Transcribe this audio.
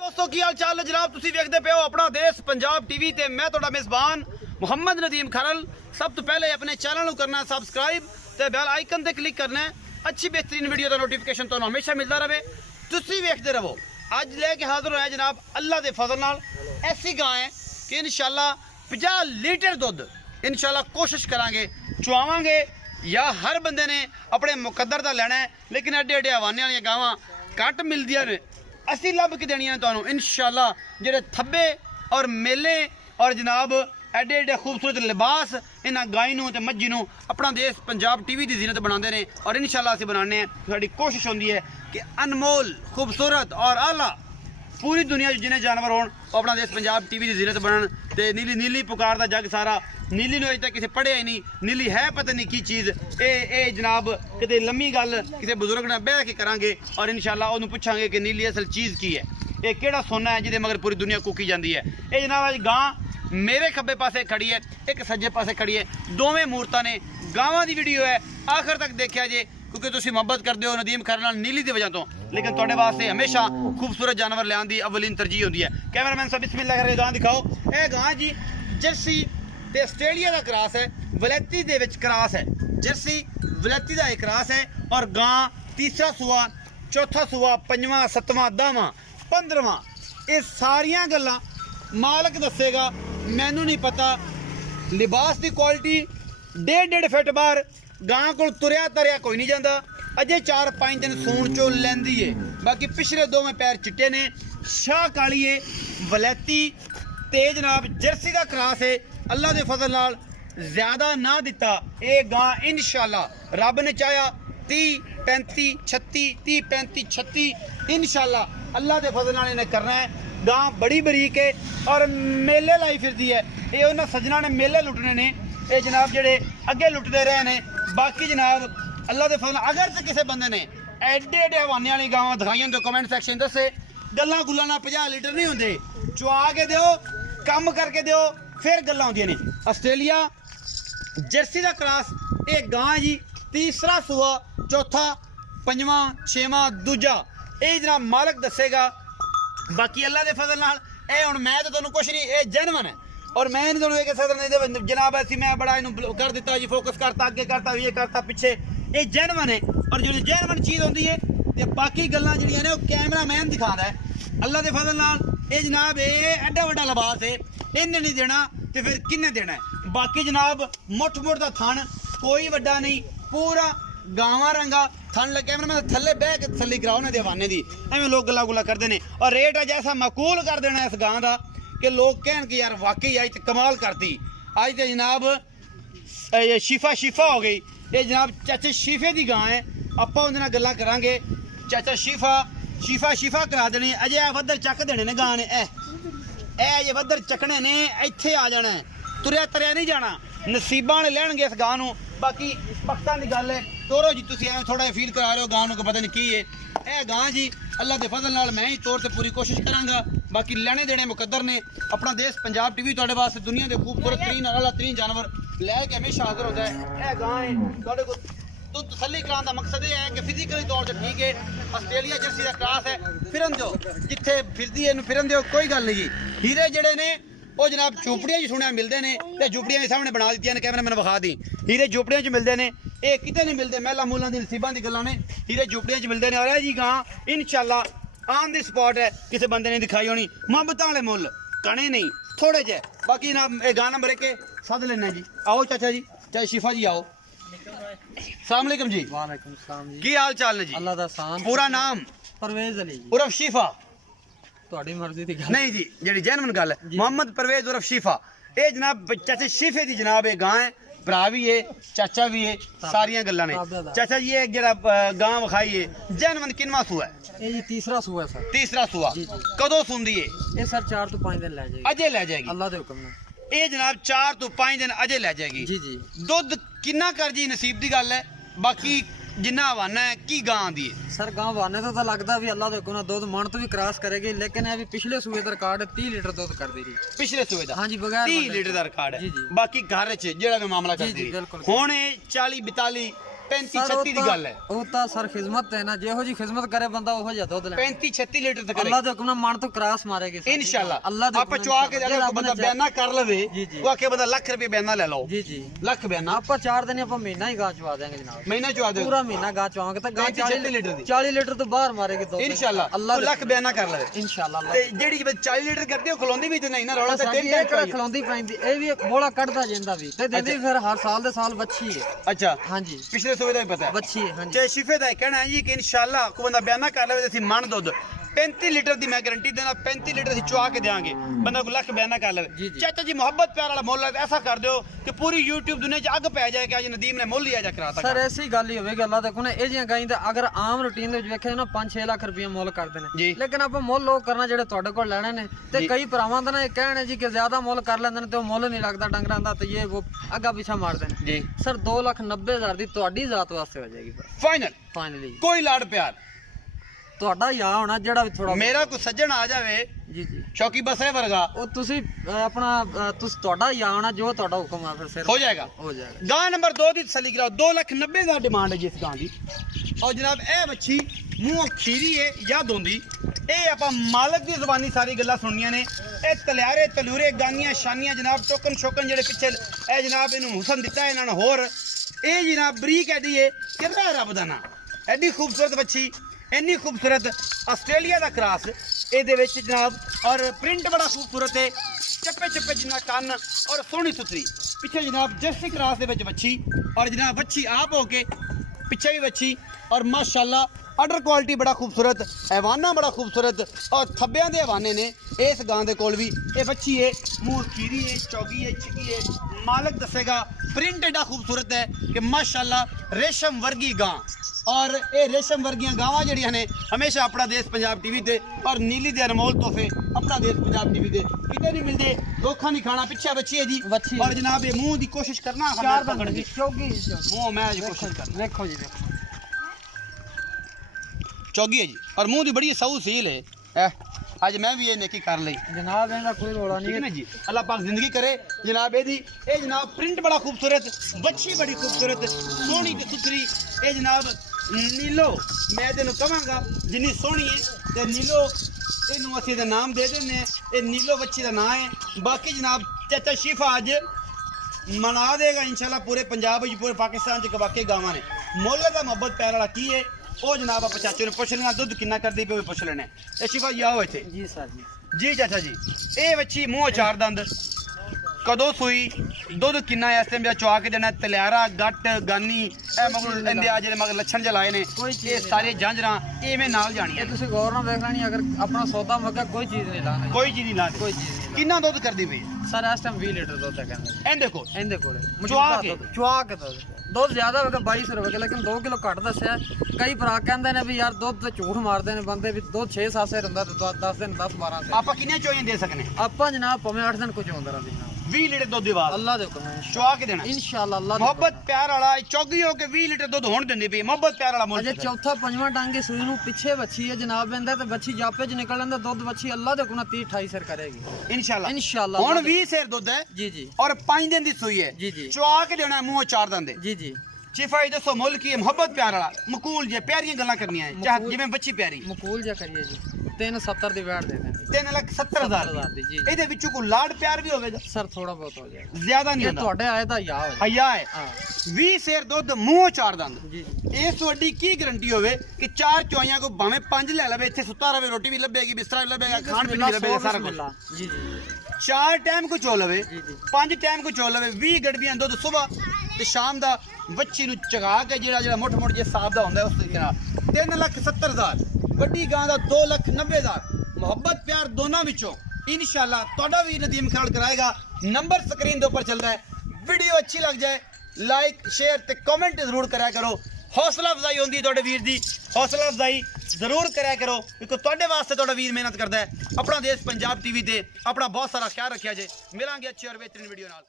दोस्तों की हाल चाल है जनाब तुसी वेखदे पे हो अपना देश पंजाब टीवी ते मैं ਤੁਹਾਡਾ मेज़बान मुहम्मद नदीम खरल। सब तो पहले अपने चैनल को करना सबसक्राइब ते बेल आइकन ते क्लिक करना है। अच्छी बेहतरीन वीडियो का नोटिफिकेशन तो हमेशा मिलता रहे। तुसी वेखदे रहो। अज लेके हाजिर होया जनाब अल्लाह के फजल नाल ऐसी गाय है कि इंशाल्लाह 50 लीटर दुध इंशाल्लाह कोशिश करांगे चुआवांगे या हर बंदे ने अपने मुकद्दर का लेना है। लेकिन एडे एडे हवाने वाली गावां घट मिलदियां ने असी लभ के देनियां तुहानू इंशाल्लाह। जेडे थब्बे और मेले और जनाब एडे एडे खूबसूरत लिबास इन्हां गाय नूं ते मज्जी नूं अपना देश पंजाब टीवी की जीनत बनाते हैं और इंशाल्लाह असीं बनाने हैं। साडी कोशिश होंदी है कि अनमोल खूबसूरत और आला पूरी दुनिया जिन्हें जानवर हो अपना देश पंजाब टीवी की जीनत बनन। ते नीली नीली पुकार दा जग सारा नीली ने अजे तक किसी पढ़िया ही नहीं। नीली है पता नहीं की चीज़ ए जनाब किते लम्मी गल किसी बुजुर्ग ने बह के करांगे और इंशाल्लाह उन्होंने पूछांगे कि नीली असल चीज़ की है, ये केड़ा सोना है जिहदे मगर पूरी दुनिया कुकी जाती है। ये जनाब अज गां मेरे खब्बे पासे खड़ी है, एक सज्जे पासे खड़ी है, दोवें मूरतां ने गावां दी वीडियो है। आखिर तक देखिया जे क्योंकि तुसीं मोहब्बत करते हो नदीम खरल नाल नीली की वजह तो। लेकिन तुहाडे वास्ते हमेशा खूबसूरत जानवर लियाउण दी अवलीन तरजीह होंदी है। कैमरामैन साहब बिस्मिल्लाह करके गां दिखाओ। यह गां जी जर्सी ते आस्ट्रेलिया का क्रॉस है, वलैती दे विच क्रॉस है। जर्सी वलैती का एक क्रॉस है और गां तीसरा सूआ चौथा सूआ पंजवां सतवां 10वां 15वां ये सारियां गल्लां मालक दसेगा, मैनू नहीं पता। लिबास की क्वालिटी 1.5 फिट बाहर गां को तुरया तरया कोई नहीं जाता। अजे 4-5 दिन सूण चो लैंदी है। बाकी पिछले दोवें पैर चिट्टे ने, शाह काली है, वलैती ते जनाब जर्सी का क्रॉस है। अल्लाह के फजल नाल ज्यादा ना दिता ये गां इंशाल्लाह रब ने चाहा 30-35 36 30-35 36 इंशाल्लाह अल्लाह के फजल नाल इन्हें करना है। गां बड़ी बरीक है और मेले लाई फिरती है। ये उन्होंने सजना ने मेले लुटने ने, ये जनाब जेडे अगे लुटते रहे ने। बाकी जनाब अल्लाह के फजल अगर तो किसी बंदे ने एडे एडे हवाने वाली गावां दिखाई तो कमेंट सैक्शन दसे। गल्लां गुल्लां ना 50 लीटर नहीं होंगे, चुआ के दो कम करके दो फिर गल्लां होंदियां ने। आस्ट्रेलिया जर्सी का क्रॉस ये गां जी तीसरा सूआ चौथा पंजवां छेवां दूजा ये जनाब मालक दसेगा। बाकी अल्लाह के फजल नाल ए हुण मैं तो तुहानूं कुछ नहीं, ये जेनवन है और मैं नहीं तुहानूं ये कह सकदा नहीं जनाब ऐसी मैं बड़ा इनू कर दिता जी, फोकस करता अगे करता ये करता पिछे। ये जेनवन है और जो जेनवन चीज़ होंदी है ते बाकी गल्लां जिहड़ियां ने वो कैमरा मैन दिखांदा है। अल्लाह के फजल नाल ये जनाब ये एडा वड्डा लिबास है, इन्हें नहीं देना तो फिर किन्ने देना है। बाकी जनाब मुठ मुठ का थन कोई वड्डा नहीं, पूरा गावां रंगा थन लगे। कैमरा मैं थले बह के तसल्ली कराओ ना दीवाने की, एवं लोग गल्ला गुल्ला करते हैं और रेट अज ऐसा मकूल कर देना इस गां का कि लोग कहन कि यार वाकई अज तो कमाल करती। अज तो जनाब शिफा शिफा हो गई। ये जनाब चाचे शिफे की गां है, आप उन्हें गल्ला करांगे। चाचा शिफा शिफा शिफा करा देनी। अजे वधर चक देने ने गां ने, अजे वधर चकने ने, इत्थे आ जाना है, तुरया तरया नहीं जाना। नसीबां ने लैणगे इस गां नूं। बाकी वक्तां दी गल है तोरो जी तुसीं एवें थोड़ा फील करा रहे हो गां नूं पता नहीं की है। यह गां जी अल्लाह के फजल नाल मैं ही तौर पर पूरी कोशिश करांगा। बाकी लेने देने मुकद्दर ने। अपना देश पंजाब टीवी तुहाडे वास्ते दुनिया के खूबसूरत तरीन और आला तरीन जानवर लैके हमेशा हाजिर होता है। यह गां है तुहाडे को तो तसल्ली कराने का मकसद ये है कि फिजिकली तौर पर ठीक है। आस्ट्रेलिया जर्सी का क्रॉस है, फिरन दो जिथे फिरती है फिरन दो, कोई गल नहीं जी। हीरे जड़े ने वो जनाब झोपड़ियां च सुनिया मिलते हैं तो झोपड़ियां भी सामने बना दी ने। कैमरा मैंने विखा दी हीरे झोपड़ियां च मिलते हैं, ये कितने नहीं मिलते। महला मूलों की नसीबां की गल्लां ने, हीरे झोपड़ियां च मिलते हैं। और जी गां इंशाल्लाह ऑन दी स्पॉट है, किसी बंदे ने दिखाई होनी। मोहब्बतां वाले मुल कने नहीं थोड़े जे। बाकी जनाब ये गां नंबर 1 सद लेना जी। आओ चाचा जी, चाहे शिफा जी आओ। अस्सलाम वालेकुम जी। वालेकुम सलाम जी। की हाल चाल ने जी? अल्लाह दा शान। पूरा नाम? परवेज अली जी। उर्फ शिफा? ਤੁਹਾਡੀ ਮਰਜ਼ੀ ਦੀ ਗੱਲ नहीं जी, जी जेनवन गल है। मोहम्मद परवेज उर्फ शिफा। ये जनाब चाचा शिफे की जनाब ये गां है, भरा भी है चाचा भी है, सारियां गल्लां ने। चाचा जी ये जरा गां विखाई है जेनवन किनवा सूआ है? ਇਹ ਜੀ ਤੀਸਰਾ ਸੂਆ ਸਰ। तीसरा सूआ। कदों सुंदी है? ਇਹ ਸਰ 4 ਤੋਂ 5 ਦਿਨ ਲੈ ਜਾਏਗੀ। अजे लै जाएगी ਅੱਲਾਹ ਦੇ ਹੁਕਮ ਨਾਲ। ये जनाब 4 ਤੋਂ 5 दिन अजे लै जाएगी ਜੀ ਜੀ। दुध किन्ना कर जी नसीब की गल है। बाकी जिन्ना हवाना है की गां दी है ਸਰ ਗਾਂ ਵਾਨੇ ਤੋਂ ਤਾਂ ਲੱਗਦਾ ਵੀ ਅੱਲਾਹ ਦੇ ਹੁਕਮ ਨਾਲ ਦੁੱਧ ਮਣ ਤੋਂ ਵੀ ਕ੍ਰਾਸ ਕਰੇਗੀ, ਲੇਕਿਨ ਇਹ ਵੀ ਪਿਛਲੇ ਸੂਏ ਦਾ ਰਿਕਾਰਡ 30 ਲੀਟਰ ਦੁੱਧ ਕਰਦੀ ਸੀ पिछले सूए दा। हाँ जी, बगैर 30 वड्डे लीटर का रिकॉर्ड जी, है। जी। बाकी घर च जेड़ा भी मामला जी, करदी जी, बिल्कुल। हुण 40 42 35 36 ਦੀ ਗੱਲ ਹੈ। ਉਹ ਤਾਂ ਸਰ ਖਿਦਮਤ ਹੈ ਨਾ, ਜਿਹੋ ਜੀ ਖਿਦਮਤ ਕਰੇ ਬੰਦਾ ਉਹੋ ਜਿਹਾ ਦੁੱਧ ਲੈ। 35 36 ਲੀਟਰ ਤੱਕ ਅੱਲਾ ਦੇ ਹੁਕਮ ਨਾਲ ਮਨ ਤੋਂ ਕਰਾਸ ਮਾਰੇਗੀ ਇਨਸ਼ਾਅੱਲਾ। ਅੱਲਾ ਦੇ ਆਪਾਂ ਚੁਆ ਕੇ ਅਗਰ ਬੰਦਾ ਬਿਆਨਾ ਕਰ ਲਵੇ ਜੀ, ਜੀ। ਉਹ ਆਖੇ ਬੰਦਾ ਲੱਖ ਰੁਪਏ ਬਿਆਨਾ ਲੈ ਲਓ। ਜੀ ਜੀ ਲੱਖ ਬਿਆਨਾ ਆਪਾਂ 4 ਦਿਨ ਆਪਾਂ ਮਹੀਨਾ ਹੀ ਗਾਂ ਚਵਾ ਦੇਾਂਗੇ ਜਨਾਬ। ਮਹੀਨਾ ਚੁਆ ਦੇ ਪੂਰਾ ਮਹੀਨਾ ਗਾਂ ਚਵਾਵਾਂਗੇ ਤਾਂ ਗਾਂ 40 ਲੀਟਰ ਦੀ 40 ਲੀਟਰ ਤੋਂ ਬਾਹਰ ਮਾਰੇਗੀ ਦੁੱਧ ਇਨਸ਼ਾਅੱਲਾ। ਅੱਲਾ ਉਹ ਲੱਖ ਬਿਆਨਾ ਕਰ ਲਵੇ ਇਨਸ਼ਾਅੱਲਾ। ਤੇ ਜਿਹੜੀ 40 ਲੀਟਰ ਕਰਦੀ ਉਹ ਖਲੋਂਦੀ ਵੀ ਤੇ ਨਹੀਂ ਨਾ, ਰੌਲਾ ਤਾਂ ਸਾਡੀ ਤਿੰਨ ਇਹ ਕਿਹੜਾ ਖਲਾਉਂਦੀ ਪੈਂਦੀ, ਇਹ ਵੀ ਬੋਲਾ ਕੱਢਦਾ ਜਾਂਦਾ ਵੀ ਤੇ ਦਿੰਦੀ ਫਿਰ ਹਰ ਸਾਲ ਦੇ ਸਾਲ ਬੱਚੀ ਹੈ। ਅੱਛਾ ਹਾਂਜੀ ਪਿਛਲੇ ਸੂਬੇ ਦਾ ਵੀ ਪਤਾ ਹੈ ਬੱਚੀ ਹੈ। ਹਾਂਜੀ ਤੇ ਸ਼ਿਫੇ ਦਾ ਇਹ ਕਹਿਣਾ ਹੈ ਜੀ ਕਿ ਇਨਸ਼ਾਅੱਲਾ ਕੋਈ ਬੰਦਾ ਬਿਆਨਾ ਕਰ ਲਵੇ ਤੇ ਅਸੀਂ ਮਣ ਦੁੱਧ 35 ਲੀਟਰ ਦੀ ਮੈਂ ਗਾਰੰਟੀ ਦੇਣਾ, 35 ਲੀਟਰ ਅਸੀਂ ਚੁਆ ਕੇ ਦੇਾਂਗੇ ਬੰਦਾ ਕੋਈ ਲੱਖ ਬਿਆਨਾ ਕਰ ਜੀ, ਲਵੇ। ਜੀ। ਚਾਚਾ ਜੀ ਮੁਹੱਬਤ ਪਿਆਰ ਵਾਲਾ ਮੁੱਲ ਐਸਾ ਕਰ ਦਿਓ ਕਿ ਪੂਰੀ YouTube ਦੁਨੀਆ 'ਚ ਅੱਗ ਪੈ ਜਾਏ ਕਿ ਅੱਜ ਨਦੀਮ ਨੇ ਮੁੱਲ ਹੀ ਆਜਾ ਕਰਾਤਾ। ਸਰ ਐਸੀ ਗੱਲ ਹੀ ਹੋਵੇਗੀ ਅੱਲਾ ਦੇ ਕੋਲ ਇਹ ਜੀਆਂ ਗਾਈਂ ਦਾ ਅਗਰ ਆਮ ਰੂਟੀਨ ਦੇ ਵਿੱਚ ਵੇਖਿਆ ਨਾ 5-6 ਲੱਖ ਰੁਪਏ ਮੁੱਲ ਕਰਦੇ ਜੀ। ਨੇ, ਲੇਕਿਨ ਆਪਾਂ ਮੁੱਲ ਉਹ ਕਰਨਾ ਜਿਹੜੇ ਤੁਹਾਡੇ ਕੋਲ ਲੈਣੇ ਨੇ। ਤੇ ਕਈ ਭਰਾਵਾਂ ਦਾ ਨਾ ਇਹ ਕਹਿਣ ਹੈ ਜੀ ਕਿ ਜ਼ਿਆਦਾ ਮੁੱਲ ਕਰ ਲੈਂਦੇ ਨੇ ਤੇ ਉਹ ਮੁੱਲ ਨਹੀਂ ਲੱਗਦਾ ਡੰਗਰਾਂ ਦਾ ਤੇ ਇਹ ਉਹ ਅੱਗਾ ਪਿੱਛਾ ਮਾਰਦੇ ਨੇ ਜੀ। ਸਰ 2,90,000 ਦੀ ਤੁਹਾਡੀ ਜ਼ਾਤ ਵਾਸਤੇ ਹੋ ਜਾਏਗੀ ਫਾਈਨਲ ਫਾਈਨਲੀ। ਕੋਈ ਲਾੜ ਪਿਆਰ ਤੁਹਾਡਾ ਯਾ ਹੋਣਾ ਜਿਹੜਾ ਵੀ ਥੋੜਾ ਮੇਰਾ ਕੋਈ ਸੱਜਣ ਆ ਜਾਵੇ ਜੀ ਜੀ ਸ਼ੌਕੀ ਬਸਰੇ ਵਰਗਾ ਉਹ ਤੁਸੀਂ ਆਪਣਾ ਤੁਸੀਂ ਤੁਹਾਡਾ ਯਾ ਹੋਣਾ ਜੋ ਤੁਹਾਡਾ ਹੁਕਮ ਆ ਫਿਰ ਸਿਰ ਹੋ ਜਾਏਗਾ। ਹੋ ਜਾਏਗਾ। ਗਾਂ ਨੰਬਰ 2 ਦੀ ਤਸੱਲੀ ਕਰਾਓ। 2,90,000 ਡਿਮਾਂਡ ਹੈ ਜੀ ਇਸ ਗਾਂ ਦੀ। ਔਰ ਜਨਾਬ ਇਹ ਬੱਚੀ ਮੂੰਹੋਂ ਖੀਰੀ ਹੈ ਜਾਂ ਦੋਂਦੀ, ਇਹ ਆਪਾਂ ਮਾਲਕ ਦੀ ਜ਼ੁਬਾਨੀ ਸਾਰੀ ਗੱਲਾਂ ਸੁਣਨੀਆਂ ਨੇ। ਇਹ ਤਲਿਆਰੇ ਤਲੂਰੇ ਗਾਨੀਆਂ ਸ਼ਾਨੀਆਂ ਜਨਾਬ ਟੋਕਨ ਸ਼ੋਕਨ ਜਿਹੜੇ ਪਿੱਛੇ ਇਹ ਜਨਾਬ ਇਹਨੂੰ ਹੁਸਨ ਦਿੱਤਾ ਇਹਨਾਂ ਨੂੰ। ਹੋਰ ਇਹ ਜਨਾਬ ਬਰੀਕ ਐਡੀ ਹੈ ਕਿਰਦਾ ਰੱਬ ਦਾ ਨਾਂ, ਐਡੀ ਖੂਬਸੂਰਤ ਬੱਚੀ, ਇੰਨੀ ਖੂਬਸੂਰਤ ਆਸਟ੍ਰੇਲੀਆ ਦਾ ਕ੍ਰਾਸ ਇਹਦੇ ਵਿੱਚ ਜਨਾਬ। ਔਰ ਪ੍ਰਿੰਟ ਬੜਾ ਖੂਬਸੂਰਤ ਹੈ, ਚੱਪੇ ਚੱਪੇ ਜਿੰਨਾ ਕੰਨ ਔਰ ਸੋਹਣੀ ਸੁਥਰੀ ਪਿੱਛੇ ਜਨਾਬ ਜਰਸੀ ਕ੍ਰਾਸ ਦੇ ਵਿੱਚ ਬੱਚੀ। ਔਰ ਜਨਾਬ ਬੱਚੀ ਆਪ ਹੋ ਕੇ ਪਿੱਛੇ ਵੀ ਬੱਚੀ ਔਰ ਮਾਸ਼ਾਅੱਲਾ ਆਰਡਰ ਕੁਆਲਿਟੀ ਬੜਾ ਖੂਬਸੂਰਤ, हैवाना बड़ा खूबसूरत और थब्बियां दे हवाने ने इस गां दे कोल भी। ये बच्ची है मूंह खीरी है, चौगी है, चिकी है, मालक दसेगा। प्रिंट एडा खूबसूरत है कि माशाअल्लाह रेशम वर्गी गां। और ये रेशम वर्गियां गावां जड़ियां ने हमेशा अपना देश पंजाब टीवी ते और नीली दे अनमोल तोहफे अपना देश पंजाब टीवी ते किते नहीं मिलते। धोखा नहीं खाना। पिछे बच्ची है जी बच्ची और जनाब ये मुंह दी कोशिश करना चार पकड़ दंद दी चौगी मुंह मैं आज कोशिश करना। देखो जी देखो चौगी है जी और मुंह दी बड़ी सऊ सील है। आज मैं भी ये नेकी कर ली जनाब इनका कोई रोला ठीक है नहीं ना जी। अल्लाह पाक जिंदगी करे जनाब। ये जनाब प्रिंट बड़ा खूबसूरत, बच्ची बड़ी खूबसूरत सोहनी ते सुथरी। ये जनाब नीलो मैं तेन कहांगा जिन्नी सोहनी है ते नीलो इनू असीं दा नाम दे देने। ये नीलो बच्ची का नाम है। बाकी जनाब चाचा शिफा अज मना देगा इंशाल्लाह पूरे पंजाब पूरे पाकिस्तान च बाकी गावां ने। मुੱਲ ਦਾ ਮੁਹੱਬਤ प्यार वाला की है ਉਹ ਜਨਾਬ ਆਪਾਂ ਚਾਚੇ ਨੂੰ ਪੁੱਛ ਲੈਣਾ। ਦੁੱਧ ਕਿੰਨਾ ਕਰਦੀ ਪਈ ਪੁੱਛ ਲੈਣਾ। ਇਹ ਸ਼ਿਫਾ ਜੀ ਆਓ ਇੱਥੇ। जी सर जी ਜੀ ਚਾਚਾ ਜੀ ਇਹ ਬੱਚੀ ਮੂੰਹ ਚਾਰ ਦੰਦ ਕਦੋਂ ਸੂਈ, ਦੁੱਧ ਕਿੰਨਾ ਇਸ ਟਾਈਮ ਜਿਹੜਾ ਚਵਾ ਕੇ ਦੇਣਾ, ਤਲਿਆਰਾ ਗੱਟ ਗਾਨੀ ਇਹ ਮਗਰ ਇਹਦੇ ਆ ਜਿਹੜੇ ਮਗਰ ਲੱਛਣ ਜਲਾਏ ਨੇ ਇਹ ਸਾਰੇ ਜਾਂਜਰਾਂ ਇਵੇਂ ਨਾਲ ਜਾਣੀਆਂ। ये तुसी गौर ना देख लेनी अगर अपना सौदा मौका कोई चीज नहीं लाना ਕੋਈ ਚੀਜ਼ ਨਹੀਂ ਲਾਦੇ। कोई चीज नहीं ਕਿੰਨਾ ਦੁੱਧ ਕਰਦੀ ਪਈ सर इस टाइम 20 लीटर दूध है कहंदे ਇਹਦੇ ਕੋਲ? ਇਹਦੇ ਕੋਲ ਚੁਆ ਕੇ? ਚੁਆ ਕੇ ਦੁੱਧ ਜ਼ਿਆਦਾ ਹੋਵੇਗਾ 2200 ਰੁਪਏ ਲੇਕਿਨ 2 ਕਿਲੋ ਘੱਟ ਦੱਸਿਆ। ਕਈ ਭਰਾ ਕਹਿੰਦੇ ਨੇ ਵੀ ਯਾਰ ਦੁੱਧ ਤੇ ਝੂਠ ਮਾਰਦੇ ਨੇ ਬੰਦੇ ਵੀ ਦੁੱਧ 6-7 ਸਿਰ ਹੁੰਦਾ ਤੇ 10 ਦਿਨ 10-12 ਸਿਰ। ਆਪਾਂ ਕਿੰਨੇ ਚੋਈਆਂ ਦੇ ਸਕਨੇ? ਆਪਾਂ ਜਨਾਬ ਭਾਵੇਂ 8 ਦਿਨ ਕੁਝ ਹੁੰਦਾ ਰਹੀ 20 ਲੀਟਰ ਦੁੱਧ ਦੀ ਬਾਤ ਅੱਲਾ ਦੇ ਹੁਕਮ ਚਵਾ ਕੇ ਦੇਣਾ ਇਨਸ਼ਾਅੱਲਾ। ਅੱਲਾ ਦੇ ਮੁਹੱਬਤ ਪਿਆਰ ਵਾਲਾ ਚੌਗੀ ਹੋ ਕੇ 20 ਲੀਟਰ ਦੁੱਧ ਹੋਣ ਦਿੰਦੀ ਪਈ। ਮੁਹੱਬਤ ਪਿਆਰ ਵਾਲਾ ਹੁਕਮ। ਅਜੇ ਮੁੱਲ ਚੌਥਾ ਪੰਜਵਾਂ ਟਾਂਗੇ ਸੂਈ ਨੂੰ ਪਿੱਛੇ ਬੱਚੀ ਹੈ ਜਨਾਬ ਇਹਦਾ ਤੇ ਬੱਚੀ ਜਾਪੇ ਚ ਨਿਕਲ ਜਾਂਦਾ ਦੁੱਧ ਬੱਚੀ ਅੱਲਾ ਦੇ ਹੁਕਮ ਨਾਲ 30-28 ਸਿਰ ਕਰੇਗੀ ਇਨਸ਼ਾਅੱਲਾ। ਇਨਸ਼ਾਅੱਲਾ ਹੁਣ 20 ਸਿਰ ਦੁੱਧ ਹੈ ਜੀ ਜੀ ਔਰ 5 ਦਿਨ ਦੀ ਸੂਈ ਹੈ। ਜੀ ਜੀ ਚਵਾ ਕੇ ਦੇਣਾ ਮੂੰਹ ਚਾਰ ਦੰਦੇ। ਜੀ ਜੀ ਸ਼ਿਫਾ ਜੀ ਦੱਸੋ ਮੁੱਲ ਕੀ ਹੈ? ਮੁਹੱਬਤ ਪਿਆਰ ਵਾਲਾ ਮਕੂਲ ਜੇ ਪਿਆਰੀਆਂ ਗੱਲਾਂ ਕਰਨੀਆਂ ਹੈ ਚਾਹ ਮਕੂਲ। ਜਿਵੇਂ ਬੱਚੀ ਪਿਆਰੀ। ਮਕੂਲ ਜਿਹਾ ਕਰੀਏ ਜੀ 370 ਦੀ ਵੈਟ ਦੇ ਦੇਂਗੇ 3,70,000 ਦੀ ਜੀ ਇਹਦੇ ਵਿੱਚੋਂ ਕੋਈ ਲਾਡ ਪਿਆਰ ਵੀ ਹੋਵੇਗਾ? ਸਰ ਥੋੜਾ ਬਹੁਤ ਹੋ ਜਾਏਗਾ ਜ਼ਿਆਦਾ ਨਹੀਂ ਇਹ ਹੁੰਦਾ। ਤੁਹਾਡੇ ਆਏ ਤਾਂ ਯਾ ਹੋ ਹਯਾ ਹੈ। ਹਾਂ 20 ਸਿਰ ਦੁੱਧ ਮੂੰਹ ਚਾਰ ਦੰਦ। ਜੀ ਜੀ ਇਸ ਤੁਹਾਡੀ ਕੀ ਗਰੰਟੀ ਹੋਵੇ ਕਿ ਚਾਰ ਚੋਈਆਂ ਕੋ ਭਾਵੇਂ 5 ਲੈ ਲਵੇ, ਇੱਥੇ ਸੁੱਤਾ ਰਵੇ, ਰੋਟੀ ਵੀ ਲੱਭੇਗੀ, ਬਿਸਤਰਾ ਵੀ ਲੱਭੇਗਾ, ਖਾਣ ਪੀਣ ਵੀ ਲੱਭੇਗਾ, ਸਾਰਾ ਕੁਝ। ਜੀ ਜੀ ਚਾਰ ਟਾਈਮ ਕੋ ਚੋ ਲਵੇ, ਜੀ ਜੀ 5 ਟਾਈਮ ਕੋ ਚੋ ਲਵੇ, 20 ਗੜਬੀਆਂ ਦੁੱਧ ਸਵੇਰ ਤੇ ਸ਼ਾਮ ਦਾ ਬੱਚੀ ਨੂੰ ਚਗਾ ਕੇ ਜਿਹੜਾ ਮੋਟ ਮੋਟ ਜੇ ਹਿਸਾਬ ਦਾ ਹੁੰਦਾ ਉਸ ਤਰੀਕੇ ਨਾਲ 3,70,000। ਵੱਡੀ ਗਾਂ ਦਾ 2,90,000। ਮੁਹੱਬਤ ਪਿਆਰ ਦੋਨਾਂ ਵਿੱਚੋਂ ਇਨਸ਼ਾਅੱਲਾ ਤੁਹਾਡਾ ਵੀ ਨਦੀਮ ਖਰੜ ਕਰਾਏਗਾ। ਨੰਬਰ ਸਕਰੀਨ ਦੇ ਉੱਪਰ ਚੱਲਦਾ ਹੈ। ਵੀਡੀਓ ਅੱਛੀ ਲੱਗ ਜਾਏ ਲਾਈਕ ਸ਼ੇਅਰ ਤੇ ਕਮੈਂਟ ਜ਼ਰੂਰ ਕਰਿਆ ਕਰੋ। ਹੌਸਲਾ ਅਫਜ਼ਾਈ ਹੁੰਦੀ ਤੁਹਾਡੇ ਵੀਰ ਦੀ, ਹੌਸਲਾ ਅਫਜ਼ਾਈ ਜ਼ਰੂਰ ਕਰਿਆ ਕਰੋ ਕਿਉਂਕਿ ਤੁਹਾਡੇ ਵਾਸਤੇ ਤੁਹਾਡਾ ਵੀਰ ਮਿਹਨਤ ਕਰਦਾ ਹੈ। ਆਪਣਾ ਦੇਸ਼ ਪੰਜਾਬ ਟੀਵੀ ਤੇ ਆਪਣਾ ਬਹੁਤ ਸਾਰਾ ਖਿਆਲ ਰੱਖਿਆ ਜੇ। ਮਿਲਾਂਗੇ ਅੱਛੀ ਔਰ ਬਿਹਤਰੀਨ ਵੀਡੀਓ ਨਾਲ।